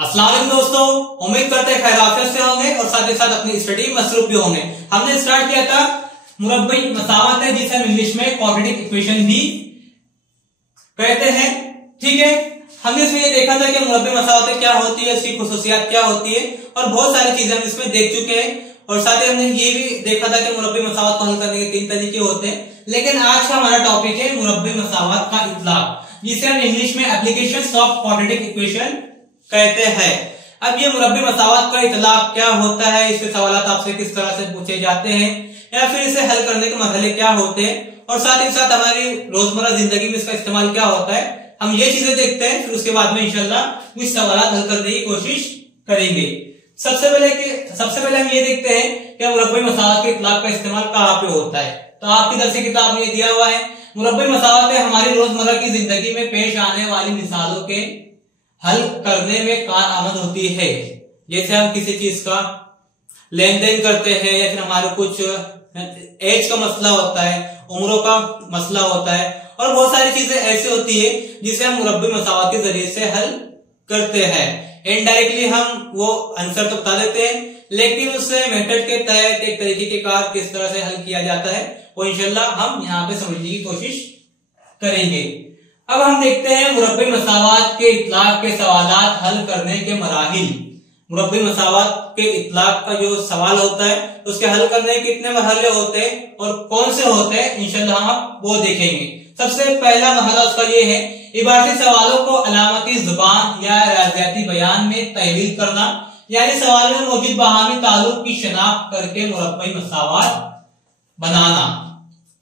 अस्सलाम वालेकुम दोस्तों, उम्मीद करते हैं खैर आफियत से होंगे और साथ ही साथ अपनी स्टडी मसरूफ भी होंगे। हमने स्टार्ट किया था मुरब्बी मसावत है जिसे हम इंग्लिश में क्वाड्रेटिक इक्वेशन भी कहते हैं। ठीक है, हमने इसमें ये देखा था कि मुरब्बी मसावत क्या होती है, इसकी खुसूसियात क्या होती है और बहुत सारी चीजें हम इसमें देख चुके हैं। और साथ ही हमने ये भी देखा था कि मुरब्बी मसावत को हल करने के 3 तरीके होते हैं। लेकिन आज का हमारा टॉपिक है मुरब्बी मसावत का इतलाक, जिसे हम इंग्लिश में एप्लीकेशंस ऑफ क्वाड्रेटिक इक्वेशन कहते हैं। अब ये मुरब्बी मसावत का इतलाक क्या होता है, इसके सवाल आपसे किस तरह से पूछे जाते हैं या फिर इसे हल करने के मरहले क्या होते हैं और साथ ही साथ हमारी रोजमर्रा जिंदगी में इसका इस्तेमाल क्या होता है, हम ये चीजें देखते हैं। फिर उसके बाद में इंशाल्लाह कुछ सवाल हल करने की कोशिश करेंगे। सबसे पहले हम ये देखते हैं कि मुरब्बी मसावत के इतलाक का इस्तेमाल कहाँ पे होता है। तो आपकी दरसी किताब में दिया हुआ है मुरब्बी मसावत हमारी रोजमर्रा की जिंदगी में पेश आने वाली मिसालों के हल करने में कारआमद होती है। जैसे हम किसी चीज का लेन देन करते हैं या फिर हमारे कुछ एज का मसला होता है, उम्रों का मसला होता है और बहुत सारी चीजें ऐसी होती है जिसे हम मुरब्बी मसावत के जरिए से हल करते हैं। इनडायरेक्टली हम वो आंसर तो बता देते हैं, लेकिन उससे मेथड के तहत एक तरीके के कार किस तरह से हल किया जाता है वो इंशाल्लाह हम यहाँ पे समझने की कोशिश करेंगे। अब हम देखते हैं मुरब्बी मसावत के इतलाक के सवालात हल करने के मराहिल। मुरब्बी मसावत के इतलाक का जो सवाल होता है उसके हल करने के कितने मरहले होते हैं और कौन से होते हैं इंशाल्लाह हम वो देखेंगे। सबसे पहला मरहला उसका ये है इबारती सवालों को अलामती जुबान या रियाजियाती बयान में तहवील करना, यानी सवाल में मौजूद बाहमी ताल्लुक की शनाख्त करके मुरब्बी मसावत बनाना।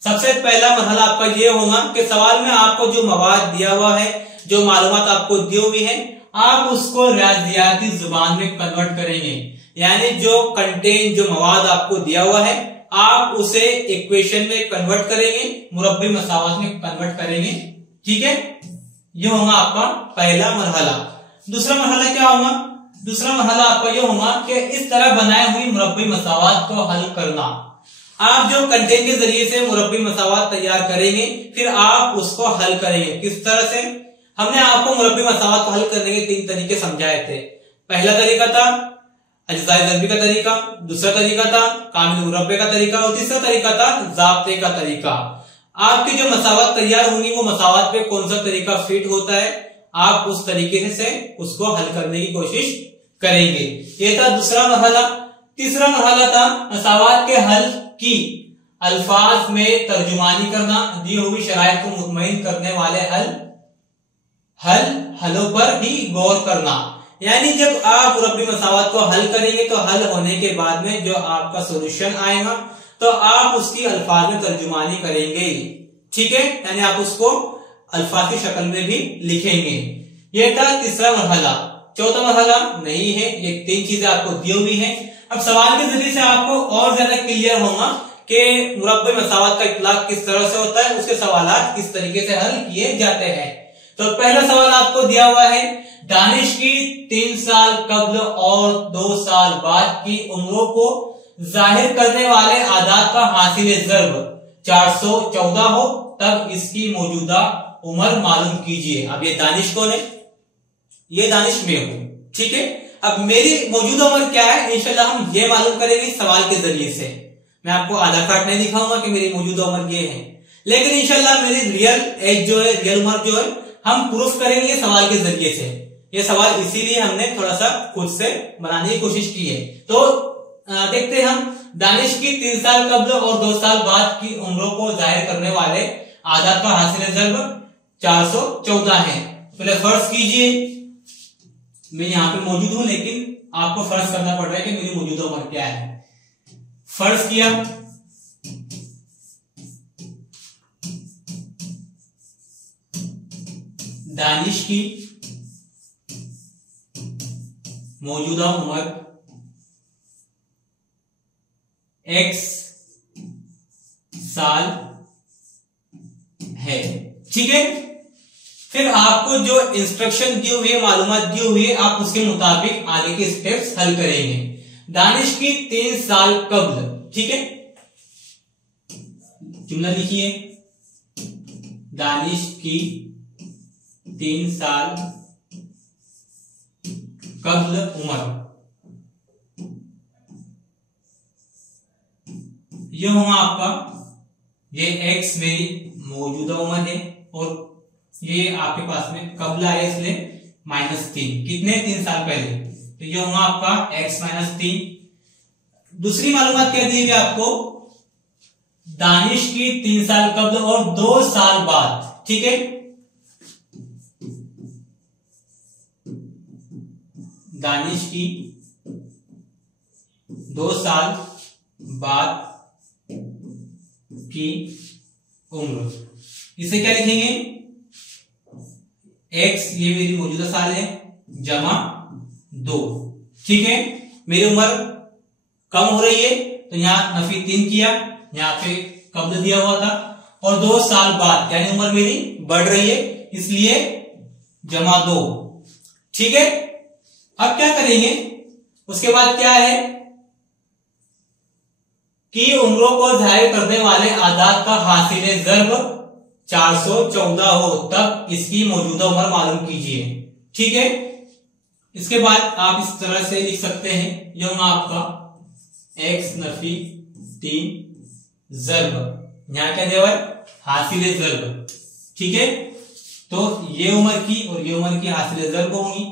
सबसे पहला मरहला आपका ये होगा कि सवाल में आपको जो मवाद दिया हुआ है, जो मालूमात आपको दी हुई है, आप उसको रियाजियाती जुबान में कन्वर्ट करेंगे। यानी जो कंटेंट, जो मवाद आपको दिया हुआ है आप उसे इक्वेशन में कन्वर्ट करेंगे, मुरब्बी मसावत में कन्वर्ट करेंगे। ठीक है, ये होगा आपका पहला मरहला। दूसरा मरहला क्या होगा? दूसरा मरहला आपका ये होगा कि इस तरह बनाए हुई मुरब्बी मसावत को हल करना। आप जो कंटेंट के जरिए से मुरब्बी मसावत तैयार करेंगे फिर आप उसको हल करेंगे। किस तरह से? हमने आपको मुरब्बी मसावत को हल करने के 3 तरीके समझाए थे। पहला तरीका था अज्जाए ज़रबी का तरीका, दूसरा तरीका था कामिल मुरब्बे का तरीका और तीसरा तरीका था ज़ाब्ते का तरीका। आपकी जो मसावत तैयार होंगी वो मसावत पे कौन सा तरीका फिट होता है, आप उस तरीके से उसको हल करने की कोशिश करेंगे। ये था दूसरा मरहला। तीसरा मरहला था मसावत के हल की अल्फाज में तर्जुमानी करना, दी हुई शराइत को मुतमईन करने वाले हलों पर भी गौर करना। यानी जब आप मुरब्बी मसावत को हल करेंगे तो हल होने के बाद में जो आपका सॉल्यूशन आएगा तो आप उसकी अल्फाज में तर्जुमानी करेंगे। ठीक है, यानी आप उसको अल्फाज की शक्ल में भी लिखेंगे। यह था तीसरा मरहला। चौथा मरहला नहीं है, ये 3 चीजें आपको दी हुई है। अब सवाल के जरिए से आपको और ज्यादा क्लियर होगा कि मुरब्बी मसावत का इतलाक किस तरह से होता है, उसके सवालात किस तरीके से हल किए जाते हैं। तो पहला सवाल आपको दिया हुआ है दानिश की 3 साल कब्ल और 2 साल बाद की उम्रों को जाहिर करने वाले आदाद का हासिल ज़र्ब 414 हो तब इसकी मौजूदा उम्र मालूम कीजिए। अब ये दानिश कौन है? ये दानिश में हूं। ठीक है, अब मेरी मौजूदा उम्र क्या है इंशाल्लाह हम ये मालूम करेंगे सवाल के जरिए से। मैं आपको आधार कार्ड नहीं दिखाऊंगा कि मेरी मौजूदा उम्र ये है, लेकिन इंशाल्लाह मेरी रियल एज जो है, रियल उम्र जो है हम प्रूफ करेंगे सवाल के जरिए से। ये सवाल इसीलिए हमने थोड़ा सा खुद से बनाने की कोशिश की है। तो देखते हैं हम दानिश की 3 साल कब्ल और 2 साल बाद की उम्रों को जाहिर करने वाले आदाद का हासिल ज़र्ब 414 है। पहले फर्ज कीजिए मैं यहाँ पे मौजूद हूं, लेकिन आपको फर्ज करना पड़ रहा है कि मेरी मौजूदा उम्र क्या है। फर्ज किया, दानिश की मौजूदा उम्र X साल है। ठीक है, फिर आपको जो इंस्ट्रक्शन दी हुई है, मालूमात दी हुई है, आप उसके मुताबिक आगे के स्टेप्स हल करेंगे। दानिश की 3 साल कब्ल, ठीक है, जुमला लिखिए दानिश की 3 साल कब्ल उम्र, ये होगा आपका, ये x मेरी मौजूदा उम्र है और ये आपके पास में कब्ल आया इसलिए -3, कितने 3 साल पहले, तो ये होगा आपका x -3। दूसरी मालूमात क्या दी है आपको, दानिश की 3 साल कब्ल और 2 साल बाद, ठीक है, दानिश की 2 साल बाद की उम्र, इसे क्या लिखेंगे, x ये मेरी मौजूदा साल है जमा 2, ठीक है, मेरी उम्र कम हो रही है तो यहां नफी 3 किया, यहां पे कब्ल दिया हुआ था, और 2 साल बाद यानी उम्र मेरी बढ़ रही है इसलिए जमा 2, ठीक है। अब क्या करेंगे, उसके बाद क्या है कि उम्रों को जाहिर करने वाले आदाद का हासिल ज़र्ब 414 हो तब इसकी मौजूदा उम्र मालूम कीजिए, ठीक है। इसके बाद आप इस तरह से लिख सकते हैं, यह होगा आपका x नफी 3 ज़र्ब, यहां क्या दिया हुआ है, हासिल ज़र्ब, ठीक है। तो ये उम्र की और ये उम्र की हासिल ज़र्ब होंगी,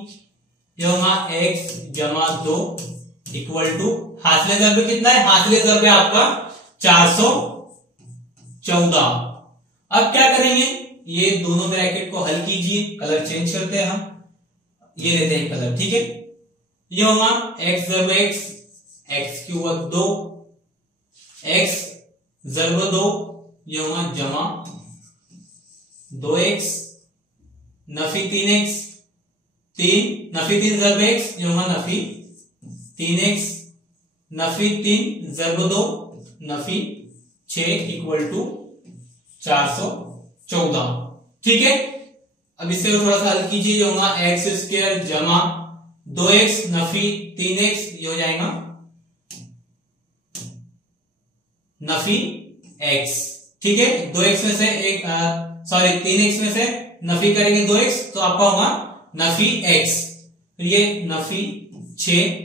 यह होगा x जमा 2 इक्वल टू हासिल ज़र्ब कितना है, हासिल ज़र्ब है आपका 414। अब क्या करेंगे, ये दोनों ब्रैकेट को हल कीजिए, कलर चेंज करते हैं हम, ये लेते हैं कलर, ठीक है। ये होगा x ज़र्ब x, x की ओर 2, x ज़र्ब 2, ये होगा जमा 2x Nafi 3x, 3 Nafi 3 ज़र्ब x, ये होगा नफी 3x नफी 3 ज़र्ब 2 नफी 6 इक्वल टू 414, ठीक है। अब इससे थोड़ा सा हल कीजिए, ये होगा एक्स स्क्वायर जमा 2x नफी 3x, ये हो जाएगा नफी x, ठीक है। 2x में से एक 3x में से नफी करेंगे 2x तो आपका होगा नफी x, तो ये नफी 6,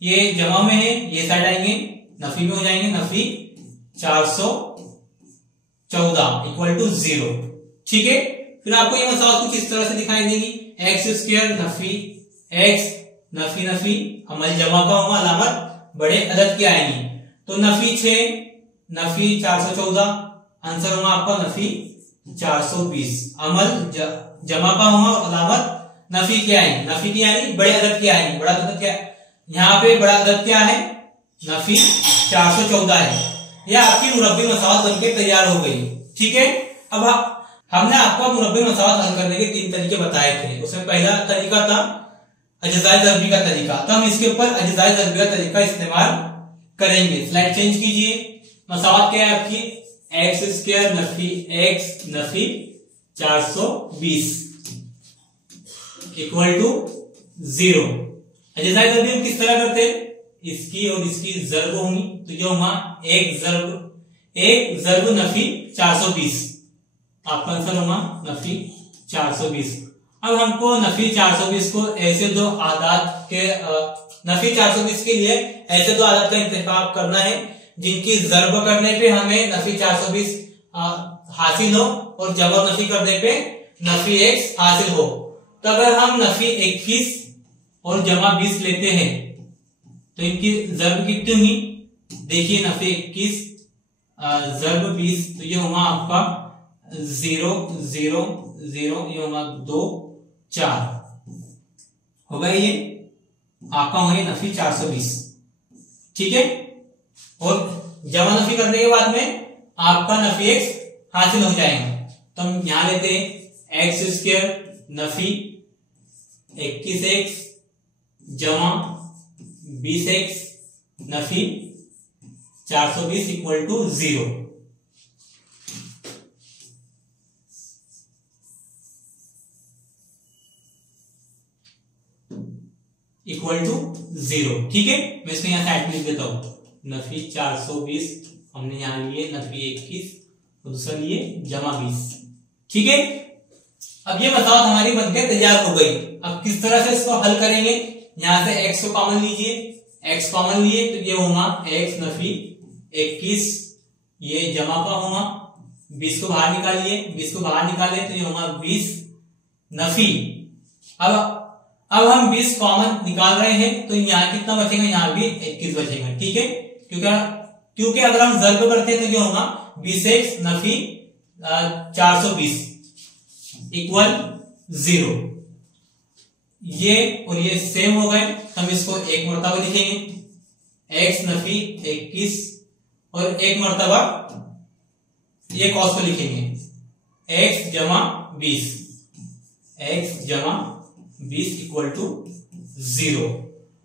ये जमा में है, ये साइड आएंगे नफी में हो जाएंगे, नफी 414 इक्वल टू 0, ठीक है। फिर आपको ये मसाला कुछ इस तरह से दिखाई देगी, एक्स स्क्वायर नफी x नफी नफी अमल जमा का होगा, अलामत बड़े अदद की आएंगी, तो नफी 6 नफी 414, आंसर होगा आपका नफी 420, अमल जमा का होगा, अलामत नफी क्या आएंगी, नफी की आएंगी बड़े अदद की आएंगी, बड़ा अदद क्या, यहाँ पे बड़ा अदद क्या है, नफी 414 है। यह आपकी मुरब्बी मसावत बनके तैयार हो गई, ठीक है। अब हमने आपको मुरब्बी मसावत हल करने के 3 तरीके बताए थे, उसमें पहला तरीका था अजजाए ज़रबी का तरीका, तो हम इसके ऊपर अजजाए ज़रबी का तरीका इस्तेमाल करेंगे। स्लाइड चेंज कीजिए, मसावत क्या है आपकी, एक्स स्क्वायर नफी x नफी 420 इक्वल टू 0। अजजाए ज़रबी हम किस तरह करते हैं, इसकी और इसकी ज़र्ब होंगी, तो ये होगा एक ज़र्ब नफी 420, आपका आंसर होगा नफी 420। अब हमको नफी 420 को ऐसे दो आदाद के नफी 420 के लिए ऐसे दो आदाद का इंतखाब करना है जिनकी ज़र्ब करने पे हमें नफी 420 हासिल हो और जबर नफी करने पे नफी x हासिल हो। तो अगर हम नफी 21 और जमा 20 लेते हैं तो इनकी ज़र्ब कितनी होगी, देखिए नफी 21 ज़र्ब 20, तो ये होगा आपका 0 0 0, ये होगा 2 4 होगा, ये आपका होगा नफी 420, ठीक है। और जमा नफी करने के बाद में आपका नफी x हासिल हो जाएगा, तो हम यहां लेते हैं एक्स स्क्वायर नफी 21x जमा 20x नफी 420 इक्वल टू 0। इक्वल टू 0, ठीक है। मैं इसमें यहां साइड में लिख देता हूं, नफी 420 हमने यहां लिए नफी 21 और दूसरा लिए जमा 20, ठीक है। अब ये मसावत हमारी बनकर तैयार हो गई। अब किस तरह से इसको हल करेंगे यहां से x को कॉमन लीजिए, x कॉमन लिए तो ये होगा x नफी 21, ये जमा का होगा, 20 को बाहर निकालिए, 20 को बाहर निकाले तो ये होगा 20 नफी। अब हम 20 कॉमन निकाल रहे हैं तो यहाँ कितना बचेगा, यहाँ भी 21 बचेगा, ठीक है। क्योंकि अगर हम ज़र्ब करते हैं तो क्या होगा 20x नफी 420 इक्वल 0। ये और ये सेम हो गए, हम इसको एक मर्तबा लिखेंगे x नफी 21 और एक मर्तबा ये कॉस को लिखेंगे x जमा 20, x जमा 20 इक्वल टू 0।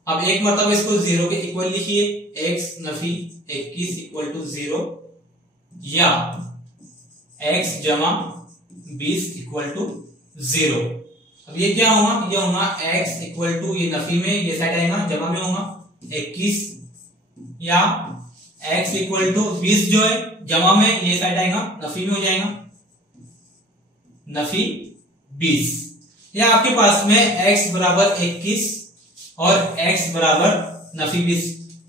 अब एक मर्तबा इसको 0 के इक्वल लिखिए, x नफी 21 इक्वल टू 0 या x जमा 20 इक्वल टू 0। अब ये क्या होगा, ये होगा x इक्वल टू, ये नफी में ये साइड आएगा, जमा में होगा 21 या x इक्वल टू 20 जो है जमा में ये साइड आएगा, नफी में हो जाएगा नफी 20। या आपके पास में x बराबर 21 और x बराबर नफी 20,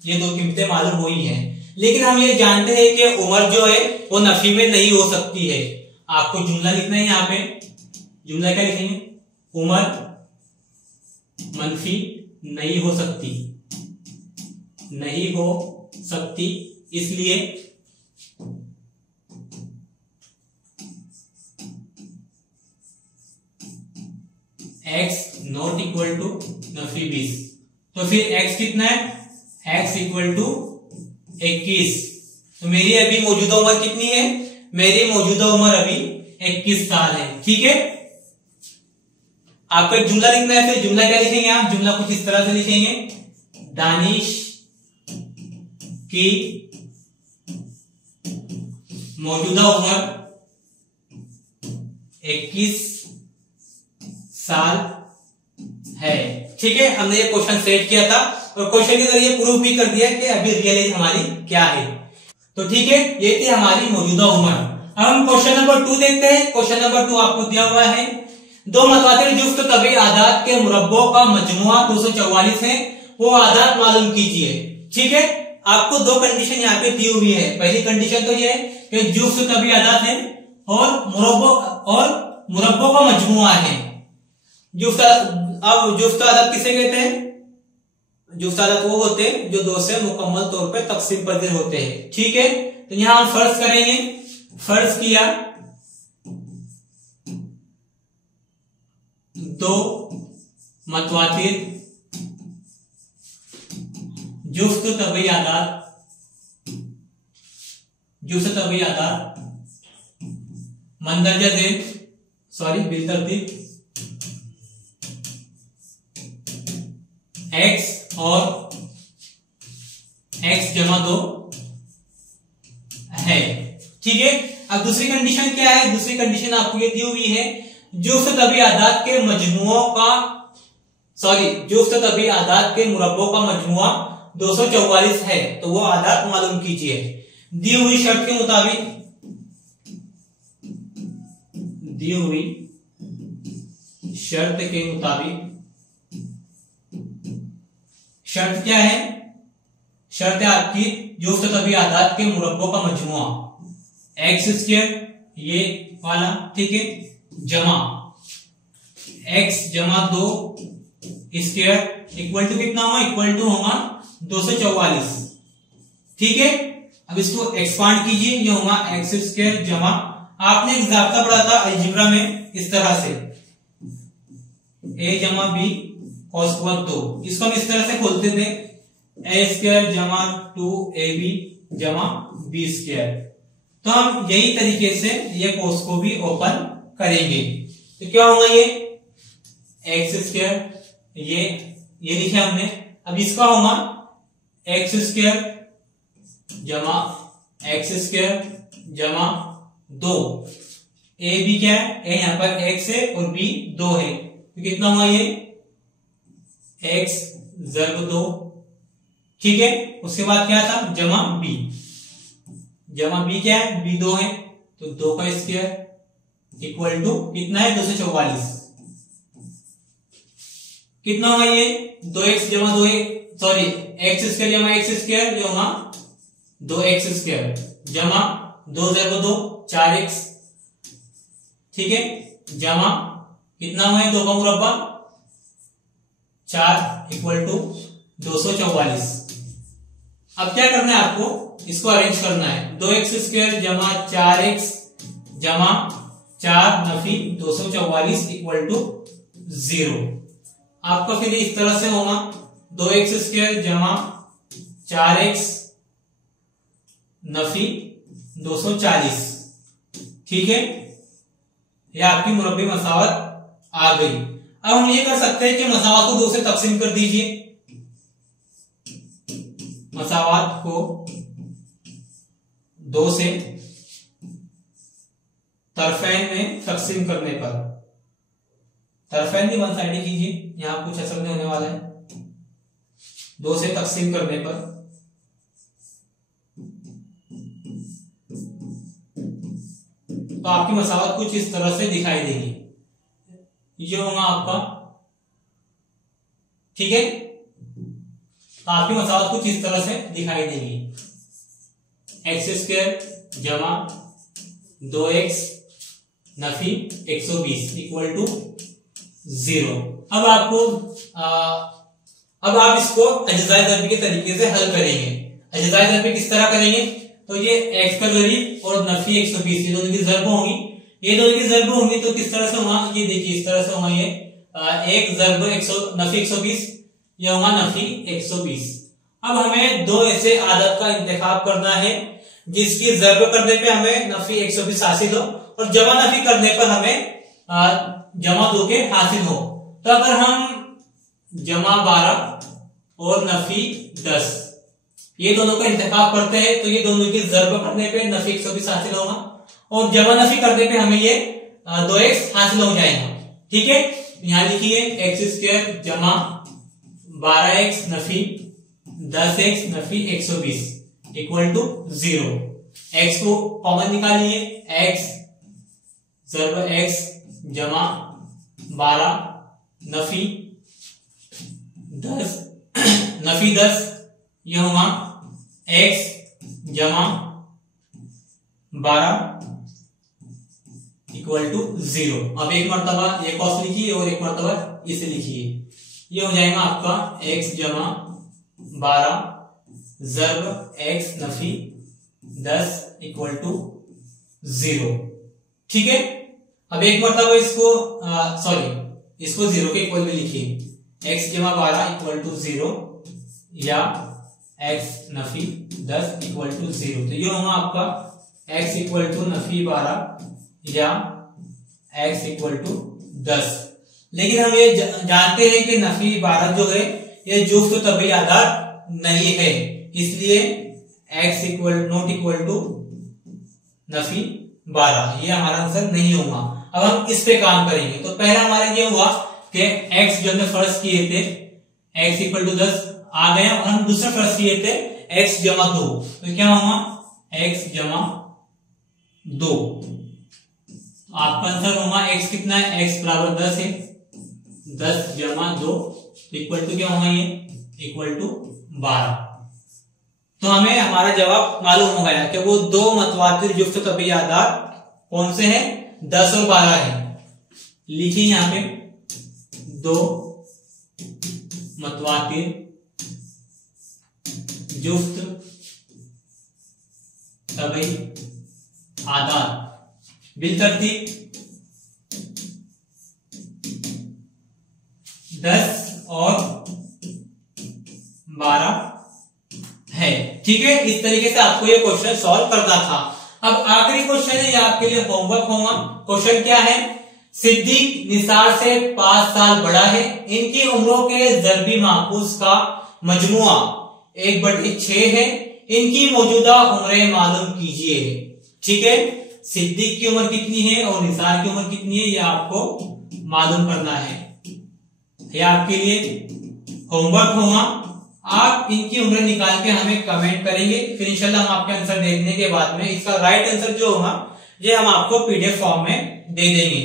ये दो कीमतें मालूम हुई हैं। लेकिन हम ये जानते हैं कि उम्र जो है वो नफी में नहीं हो सकती है। आपको जुमला लिखना है, यहाँ पे जुमला क्या लिखेंगे, उम्र मनफी नहीं हो सकती, नहीं हो सकती, इसलिए x नॉट इक्वल टू नफी 20। तो फिर x कितना है, x इक्वल टू 21। तो मेरी अभी मौजूदा उम्र कितनी है, मेरी मौजूदा उम्र अभी 21 साल है, ठीक है। आपको एक जुमला लिखना है, फिर जुमला क्या लिखेंगे आप, जुमला कुछ इस तरह से लिखेंगे, दानिश की मौजूदा उम्र 21 साल है, ठीक है। हमने ये क्वेश्चन सेट किया था और क्वेश्चन के जरिए प्रूफ भी कर दिया कि अभी रियल एज हमारी क्या है। तो ठीक है, ये थी हमारी मौजूदा उम्र। अब हम क्वेश्चन नंबर 2 देखते हैं। क्वेश्चन नंबर 2 आपको दिया हुआ है, दो मतवातिर जुफ्त तबी आदात के मुरब्बों का मजमुआ 244 है, वो आदात मालूम कीजिए, ठीक है। आपको दो कंडीशन यहाँ पे दी हुई है। पहली कंडीशन तो ये है कि जुफ्त तबी आदात है और मुरब्बों का मजमुआ है। अब जुफ्त आदात किसे कहते हैं, जुफ्त आदात वो होते हैं जो दो से मुकम्मल तौर पे तकसीम पजीर होते हैं, ठीक है। तो यहां हम फर्ज करेंगे, फर्ज किया दो मतवातिर जुफ्त तबी आदात मंदरजा ज़ेल बिलतरतीब x और x जमा 2 है, ठीक है। अब दूसरी कंडीशन क्या है, दूसरी कंडीशन आपको ये दी हुई है, जुफ्त तबी आदात के मजमुओं का जुफ्त तबी आदात के मुरब्बों का मजमुआ 244 है, तो वो आदात मालूम कीजिए। दी हुई शर्त के मुताबिक, दी हुई शर्त के मुताबिक, शर्त क्या है, शर्त है आपकी जुफ्त तबी आदात के मुरब्बों का मजमुआ x² ये वाला, ठीक है, जमा x जमा 2 स्क्वायर इक्वल टू कितना होगा, इक्वल टू होगा 244, ठीक है। अब इसको एक्सपांड कीजिए, ये होगा x² जमा, आपने एक ज़ाब्ता पढ़ा था अलजेब्रा में इस तरह से, a जमा b cos स्क्वायर 2, इसको हम इस तरह से खोलते थे, a² जमा 2ab जमा b²। तो हम यही तरीके से ये कोर्स को भी ओपन करेंगे। तो क्या होगा, ये x² ये लिखा हमने। अब इसका होगा x² जमा x² जमा 2, a b क्या है, a यहां पर x है और b 2 है, तो कितना हुआ ये x ज़र्ब 2, ठीक है। उसके बाद क्या था, जमा b क्या है, b 2 है, तो 2 का स्क्वायर इक्वल टू कितना है 244। कितना होगा ये 2x जमा 2x सॉरी एक्स स्क्वायर जमा एक्स स्क्वायर ये होगा 2x स्क्वायर जमा 2 जब 2 4x, ठीक है, जमा कितना हुआ है 2 का मुरब्बा 4 इक्वल टू 244। अब क्या करना है आपको, इसको अरेंज करना है 2x स्क्वायर जमा 4x जमा 4 नफी 244 इक्वल टू 0। आपका फिर इस तरह से होगा 2x स्क्वायर जमा 4x नफी 240, ठीक है, यह आपकी मुरब्बी मसावत आ गई। अब हम ये कर सकते हैं कि मसावत को 2 से तकसीम कर दीजिए, मसावत को 2 से तरफैन में तकसीम करने पर, तरफैन भी वन साइड कीजिए, यहां कुछ असर नहीं होने वाला है, 2 से तकसीम करने पर तो आपकी मसावत कुछ इस तरह से दिखाई देगी, ये होगा आपका, ठीक है, तो आपकी मसावत कुछ इस तरह से दिखाई देगी एक्स स्क्वायर जमा 2x नफी 120 इक्वल टू 0। अब आपको अब आप इसको अजजाए ज़रबी के तरीके से हल करेंगे। अजजाए ज़रबी किस तरह करेंगे, तो ये x का ज़रीब और नफी 120 ये दोनों की ज़रब होंगी, ये दोनों की ज़रब होंगी तो किस तरह से होगा, ये देखिए इस तरह से होगा, ये एक ज़रब नफी 120 ये होगा नफी 120। अब हमें 2 ऐसे आदद का इंतखाब करना है जिसकी ज़रब करने पे हमें नफी 120 हासिल हो और जमा नफी करने पर हमें जमा 2 के हासिल हो। तो अगर हम जमा 12 और नफी 10 ये दोनों का इंतखाब करते हैं तो ये दोनों की ज़रब करने पे नफी 120 हासिल होगा और जमा नफी करने पे हमें ये 2x हासिल हो जाएगा, ठीक है। यहां लिखिए एक्स स्क्वायर जमा 12x नफी 10x नफी 120 इक्वल टू 0। x को कॉमन निकालिए, x ज़रब x जमा 12 नफी 10 नफी 10 ये होगा x जमा 12 इक्वल टू 0। अब एक मरतबा ये कॉस लिखिए और एक मरतबा इसे लिखिए, ये हो जाएगा आपका x जमा 12 ज़रब x नफी 10 इक्वल टू 0, ठीक है। अब एक मरतबा इसको इसको 0 के इक्वल में लिखिए, x जमा 12 इक्वल टू 0 या x नफी 10 इक्वल टू 0। तो ये होगा आपका x इक्वल टू नफी 12 या x इक्वल टू 10। लेकिन हम ये जानते हैं कि नफी 12 जो है ये जुफ्त तभी आधार नहीं है, इसलिए x equal not equal to नफी 12 ये हमारा आंसर नहीं होगा। अब हम इस पे काम करेंगे। तो पहला हमारा ये हुआ कि x जो हमने फर्ज किए थे x इक्वल टू 10 आ गया और हम दूसरा फर्ज किए थे x जमा 2, तो क्या होगा x जमा 2। आपका आंसर होगा x कितना है, x बराबर 10 है, 10 जमा 2 इक्वल टू क्या होगा, ये इक्वल टू 12। तो हमें हमारा जवाब मालूम हो गया कि वो 2 मतवातिर जुफ्त तबई आधार कौन से हैं, 10 और 12 है। लिखिए यहां पे 2 मतवातिर जुफ्त तबई आधार बिलतरतीब 10 और 12 है, ठीक है। इस तरीके से आपको ये क्वेश्चन सॉल्व करना था। अब आखिरी क्वेश्चन है, ये आपके लिए होमवर्क होगा। क्वेश्चन क्या है, सिद्दीक निसार से 5 साल बड़ा है, इनकी उम्रों के ज़रबी माकूस का मजमुआ 1/6 है, इनकी मौजूदा उम्रें मालूम कीजिए, ठीक है। सिद्दीक की उम्र कितनी है और निसार की उम्र कितनी है ये आपको मालूम करना है, ये आपके लिए होमवर्क होगा। आप इनकी उम्र निकाल के हमें कमेंट करेंगे, फिर इंशाल्लाह हम आपके आंसर देखने के बाद में इसका राइट आंसर जो होगा ये हम आपको पीडीएफ फॉर्म में दे देंगे।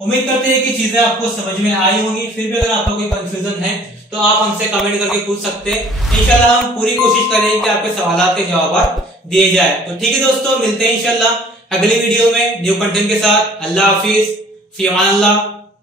उम्मीद करते हैं कि चीजें आपको समझ में आई होंगी। फिर भी अगर आपको कोई कंफ्यूजन है तो आप हमसे कमेंट करके पूछ सकते हैं। इंशाल्लाह हम पूरी कोशिश करेंगे कि आपके सवालों के जवाब दिए जाए। तो ठीक है दोस्तों, मिलते हैं इंशाल्लाह अगली वीडियो में न्यू कंटेंट के साथ। अल्लाह हाफिज, फी अमान अल्लाह।